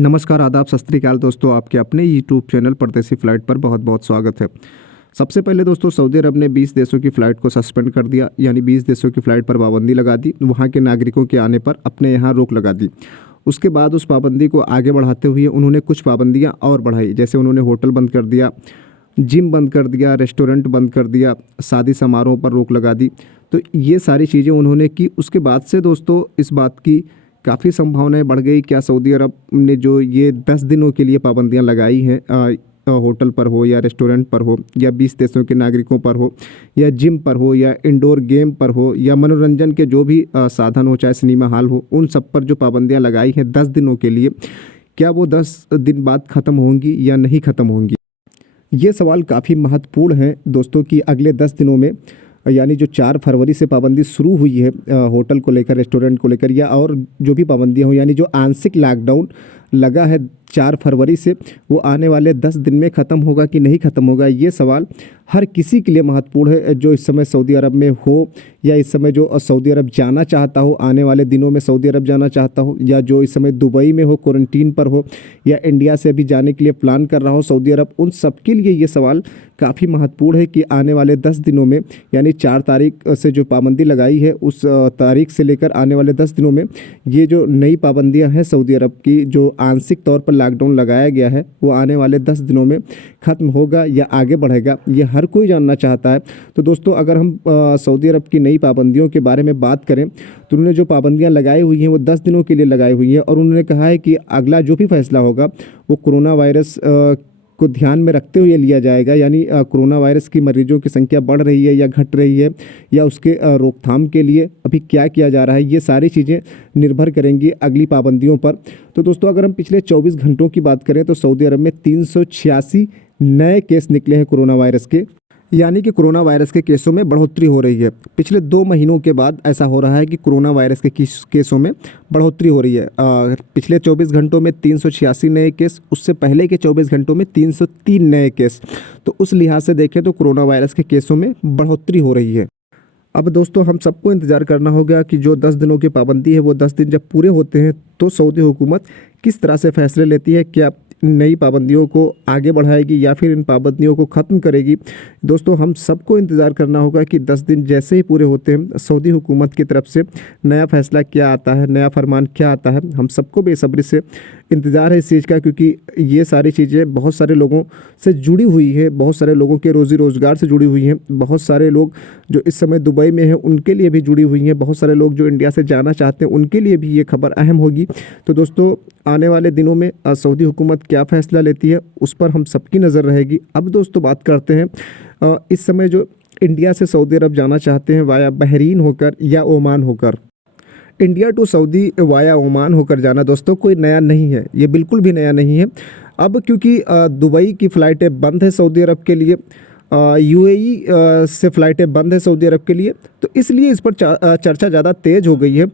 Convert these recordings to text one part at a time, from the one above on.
नमस्कार, आदाब, सत श्री अकाल दोस्तों। आपके अपने यूट्यूब चैनल परदेसी फ़्लाइट पर बहुत बहुत स्वागत है। सबसे पहले दोस्तों, सऊदी अरब ने 20 देशों की फ़्लाइट को सस्पेंड कर दिया, यानी 20 देशों की फ़्लाइट पर पाबंदी लगा दी। वहाँ के नागरिकों के आने पर अपने यहाँ रोक लगा दी। उसके बाद उस पाबंदी को आगे बढ़ाते हुए उन्होंने कुछ पाबंदियाँ और बढ़ाई। जैसे उन्होंने होटल बंद कर दिया, जिम बंद कर दिया, रेस्टोरेंट बंद कर दिया, शादी समारोह पर रोक लगा दी। तो ये सारी चीज़ें उन्होंने की। उसके बाद से दोस्तों इस बात की काफ़ी संभावनाएं बढ़ गई। क्या सऊदी अरब ने जो ये 10 दिनों के लिए पाबंदियां लगाई हैं, होटल पर हो या रेस्टोरेंट पर हो या 20 देशों के नागरिकों पर हो या जिम पर हो या इंडोर गेम पर हो या मनोरंजन के जो भी साधन हो, चाहे सिनेमा हॉल हो, उन सब पर जो पाबंदियां लगाई हैं 10 दिनों के लिए, क्या वो 10 दिन बाद ख़त्म होंगी या नहीं ख़त्म होंगी? ये सवाल काफ़ी महत्वपूर्ण है दोस्तों कि अगले 10 दिनों में, यानी जो 4 फरवरी से पाबंदी शुरू हुई है होटल को लेकर, रेस्टोरेंट को लेकर या और जो भी पाबंदियाँ हो, यानी जो आंशिक लॉकडाउन लगा है 4 फरवरी से, वो आने वाले 10 दिन में ख़त्म होगा कि नहीं ख़त्म होगा? ये सवाल हर किसी के लिए महत्वपूर्ण है जो इस समय सऊदी अरब में हो या इस समय जो सऊदी अरब जाना चाहता हो, आने वाले दिनों में सऊदी अरब जाना चाहता हो, या जो इस समय दुबई में हो, क्वारंटीन पर हो, या इंडिया से अभी जाने के लिए प्लान कर रहा हो सऊदी अरब। उन सब के लिए ये सवाल काफ़ी महत्वपूर्ण है कि आने वाले 10 दिनों में, यानी 4 तारीख से जो पाबंदी लगाई है उस तारीख से लेकर आने वाले 10 दिनों में ये जो नई पाबंदियां हैं सऊदी अरब की, जो आंशिक तौर पर लॉकडाउन लगाया गया है, वो आने वाले 10 दिनों में ख़त्म होगा या आगे बढ़ेगा, ये हर कोई जानना चाहता है। तो दोस्तों, अगर हम सऊदी अरब की नई पाबंदियों के बारे में बात करें तो उन्होंने जो पाबंदियां लगाई हुई हैं वो 10 दिनों के लिए लगाई हुई हैं, और उन्होंने कहा है कि अगला जो भी फैसला होगा वो कोरोना वायरस को ध्यान में रखते हुए लिया जाएगा। यानी कोरोना वायरस की मरीजों की संख्या बढ़ रही है या घट रही है, या उसके रोकथाम के लिए अभी क्या किया जा रहा है, ये सारी चीज़ें निर्भर करेंगी अगली पाबंदियों पर। तो दोस्तों, अगर हम पिछले 24 घंटों की बात करें तो सऊदी अरब में 386 नए केस निकले हैं कोरोना वायरस के, यानी कि कोरोना वायरस के केसों में बढ़ोतरी हो रही है। पिछले 2 महीनों के बाद ऐसा हो रहा है कि कोरोना वायरस के केसों में बढ़ोतरी हो रही है। पिछले 24 घंटों में 386 नए केस, उससे पहले के 24 घंटों में 303 नए केस। तो उस लिहाज से देखें तो कोरोना वायरस के केसों में बढ़ोतरी हो रही है। अब दोस्तों, हम सबको इंतज़ार करना होगा कि जो 10 दिनों की पाबंदी है वो 10 दिन जब पूरे होते हैं तो सऊदी हुकूमत किस तरह से फैसले लेती है। क्या नई पाबंदियों को आगे बढ़ाएगी या फिर इन पाबंदियों को ख़त्म करेगी? दोस्तों, हम सबको इंतज़ार करना होगा कि 10 दिन जैसे ही पूरे होते हैं सऊदी हुकूमत की तरफ से नया फ़ैसला क्या आता है, नया फरमान क्या आता है। हम सबको बेसब्री से इंतज़ार है इस चीज़ का, क्योंकि ये सारी चीज़ें बहुत सारे लोगों से जुड़ी हुई है, बहुत सारे लोगों के रोज़ी रोज़गार से जुड़ी हुई हैं। बहुत सारे लोग जो इस समय दुबई में हैं उनके लिए भी जुड़ी हुई हैं। बहुत सारे लोग जो इंडिया से जाना चाहते हैं उनके लिए भी ये खबर अहम होगी। तो दोस्तों, आने वाले दिनों में सऊदी हुकूमत क्या फ़ैसला लेती है उस पर हम सबकी नज़र रहेगी। अब दोस्तों बात करते हैं इस समय जो इंडिया से सऊदी अरब जाना चाहते हैं वाया बहरीन होकर या ओमान होकर। India to Saudi via Oman होकर जाना दोस्तों कोई नया नहीं है, ये बिल्कुल भी नया नहीं है। अब क्योंकि दुबई की फ़्लाइटें बंद है सऊदी अरब के लिए, यूएई से फ़्लाइटें बंद है सऊदी अरब के लिए, तो इसलिए इस पर चर्चा ज़्यादा तेज़ हो गई है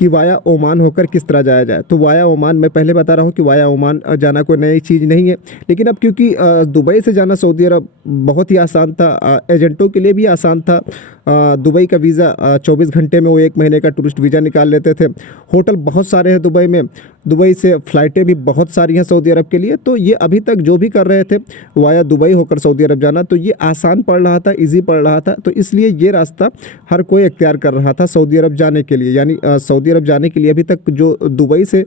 कि वाया ओमान होकर किस तरह जाया जाए। तो वाया ओमान, मैं पहले बता रहा हूँ कि वाया ओमान जाना कोई नई चीज़ नहीं है, लेकिन अब क्योंकि दुबई से जाना सऊदी अरब बहुत ही आसान था, एजेंटों के लिए भी आसान था। दुबई का वीज़ा 24 घंटे में वो 1 महीने का टूरिस्ट वीज़ा निकाल लेते थे। होटल बहुत सारे हैं दुबई में, दुबई से फ़्लाइटें भी बहुत सारी हैं सऊदी अरब के लिए। तो ये अभी तक जो भी कर रहे थे वाया दुबई होकर सऊदी अरब जाना, तो ये आसान पड़ रहा था, ईजी पड़ रहा था। तो इसलिए ये रास्ता हर कोई इख्तियार कर रहा था सऊदी अरब जाने के लिए। यानी सऊदी अरब जाने के लिए अभी तक जो दुबई से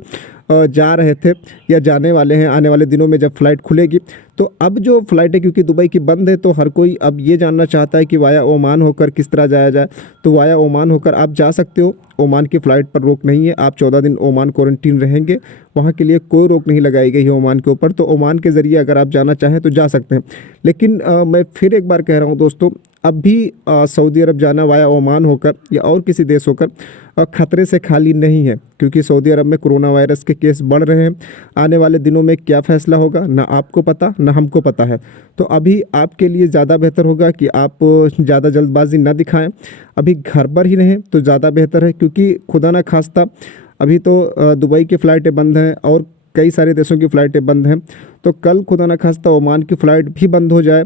जा रहे थे या जाने वाले हैं, आने वाले दिनों में जब फ़्लाइट खुलेगी, तो अब जो फ़्लाइटें क्योंकि दुबई की बंद है तो हर कोई अब ये जानना चाहता है कि वाया ओमान होकर किस तरह जाया जाए। तो वाया ओमान होकर आप जा सकते हो। ओमान की फ़्लाइट पर रोक नहीं है, आप 14 दिन ओमान क्वारंटीन रहेंगे, वहाँ के लिए कोई रोक नहीं लगाई गई है ओमान के ऊपर। तो ओमान के ज़रिए अगर आप जाना चाहें तो जा सकते हैं। लेकिन मैं फिर एक बार कह रहा हूँ दोस्तों, अब भी सऊदी अरब जाना वाया ओमान होकर या और किसी देश होकर ख़तरे से खाली नहीं है, क्योंकि सऊदी अरब में कोरोना वायरस के केस बढ़ रहे हैं। आने वाले दिनों में क्या फ़ैसला होगा ना आपको पता ना हमको पता है। तो अभी आपके लिए ज़्यादा बेहतर होगा कि आप ज़्यादा जल्दबाजी ना दिखाएं, अभी घर पर ही रहें तो ज़्यादा बेहतर है। क्योंकि खुदा ना खास्ता अभी तो दुबई की फ़्लाइटें बंद हैं और कई सारे देशों की फ़्लाइटें बंद हैं, तो कल खुदा ना खास्ता ओमान की फ़्लाइट भी बंद हो जाए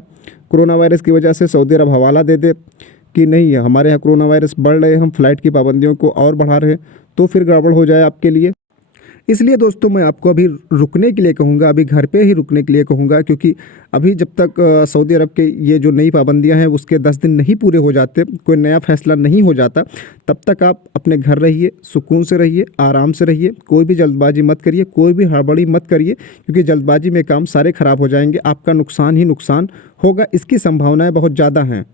कोरोना वायरस की वजह से, सऊदी अरब हवाला दे दे कि नहीं हमारे यहाँ कोरोना वायरस बढ़ रहे हैं, हम फ़्लाइट की पाबंदियों को और बढ़ा रहे हैं, तो फिर गड़बड़ हो जाए आपके लिए। इसलिए दोस्तों मैं आपको अभी रुकने के लिए कहूँगा, अभी घर पे ही रुकने के लिए कहूँगा, क्योंकि अभी जब तक सऊदी अरब के ये जो नई पाबंदियां हैं उसके 10 दिन नहीं पूरे हो जाते, कोई नया फैसला नहीं हो जाता, तब तक आप अपने घर रहिए, सुकून से रहिए, आराम से रहिए, कोई भी जल्दबाजी मत करिए, कोई भी हड़बड़ी मत करिए, क्योंकि जल्दबाजी में काम सारे ख़राब हो जाएंगे, आपका नुकसान ही नुकसान होगा, इसकी संभावनाएँ बहुत ज़्यादा हैं।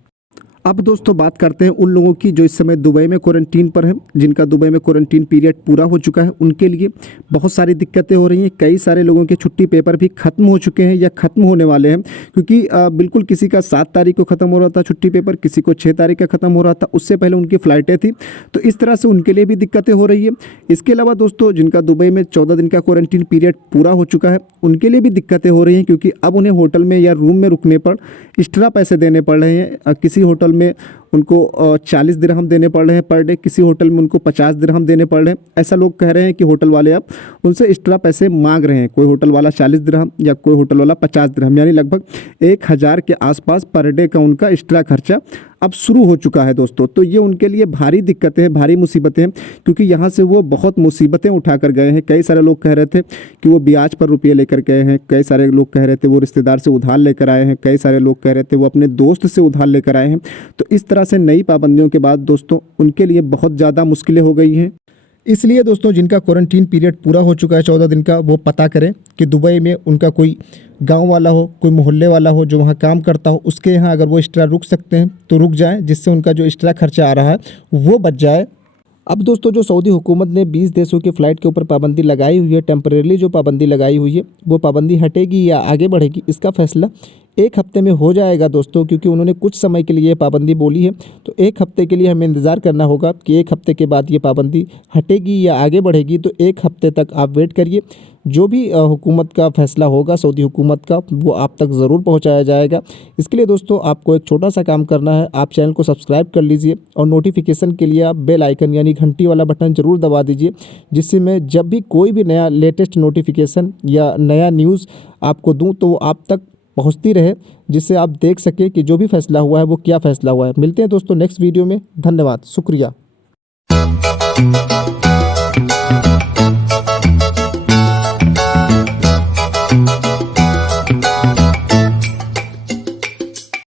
अब दोस्तों बात करते हैं उन लोगों की जो इस समय दुबई में क्वारंटीन पर हैं, जिनका दुबई में क्वारंटीन पीरियड पूरा हो चुका है। उनके लिए बहुत सारी दिक्कतें हो रही हैं। कई सारे लोगों के छुट्टी पेपर भी ख़त्म हो चुके हैं या ख़त्म होने वाले हैं, क्योंकि बिल्कुल किसी का 7 तारीख को ख़त्म हो रहा था छुट्टी पेपर, किसी को 6 तारीख का ख़त्म हो रहा था, उससे पहले उनकी फ़्लाइटें थी। तो इस तरह से उनके लिए भी दिक्कतें हो रही है। इसके अलावा दोस्तों जिनका दुबई में 14 दिन का क्वारंटीन पीरियड पूरा हो चुका है, उनके लिए भी दिक्कतें हो रही हैं, क्योंकि अब उन्हें होटल में या रूम में रुकने पर एक्स्ट्रा पैसे देने पड़ रहे हैं। किसी होटल में उनको 40 दिरहम देने पड़ रहे हैं पर डे, किसी होटल में उनको 50 दिरहम देने पड़ रहे हैं। ऐसा लोग कह रहे हैं कि होटल वाले अब उनसे एक्स्ट्रा पैसे मांग रहे हैं। कोई होटल वाला 40 दिरहम या कोई होटल वाला 50 दिरहम, यानी लगभग 1000 के आसपास पर डे का उनका एक्स्ट्रा खर्चा अब शुरू हो चुका है दोस्तों। तो ये उनके लिए भारी दिक्कतें हैं, भारी मुसीबतें हैं, क्योंकि यहाँ से वो बहुत मुसीबतें उठा कर गए हैं। कई सारे लोग कह रहे थे कि वो ब्याज पर रुपये लेकर गए हैं, कई सारे लोग कह रहे थे वो रिश्तेदार से उधार लेकर आए हैं, कई सारे लोग कह रहे थे वो अपने दोस्त से उधार लेकर आए हैं। तो इस तरह से नई पाबंदियों के बाद दोस्तों उनके लिए बहुत ज़्यादा मुश्किलें हो गई हैं। इसलिए दोस्तों जिनका क्वारंटीन पीरियड पूरा हो चुका है 14 दिन का, वो पता करें कि दुबई में उनका कोई गांव वाला हो, कोई मोहल्ले वाला हो जो वहाँ काम करता हो, उसके यहाँ अगर वो एक्स्ट्रा रुक सकते हैं तो रुक जाएं, जिससे उनका जो एक्स्ट्रा खर्चा आ रहा है वो बच जाए। अब दोस्तों जो सऊदी हुकूमत ने 20 देशों की फ़्लाइट के ऊपर पाबंदी लगाई हुई है, टेम्परेरी जो पाबंदी लगाई हुई है, वो पाबंदी हटेगी या आगे बढ़ेगी, इसका फैसला 1 हफ्ते में हो जाएगा दोस्तों, क्योंकि उन्होंने कुछ समय के लिए पाबंदी बोली है। तो 1 हफ्ते के लिए हमें इंतज़ार करना होगा कि 1 हफ्ते के बाद ये पाबंदी हटेगी या आगे बढ़ेगी। तो 1 हफ्ते तक आप वेट करिए, जो भी हुकूमत का फ़ैसला होगा सऊदी हुकूमत का, वो आप तक ज़रूर पहुंचाया जाएगा। इसके लिए दोस्तों आपको एक छोटा सा काम करना है, आप चैनल को सब्सक्राइब कर लीजिए और नोटिफिकेशन के लिए आप बेल आइकन यानी घंटी वाला बटन ज़रूर दबा दीजिए, जिससे मैं जब भी कोई भी नया लेटेस्ट नोटिफिकेशन या नया न्यूज़ आपको दूँ तो वो आप तक पहुंचती रहे, जिससे आप देख सकें कि जो भी फैसला हुआ है वो क्या फ़ैसला हुआ है। मिलते हैं दोस्तों नेक्स्ट वीडियो में। धन्यवाद, शुक्रिया।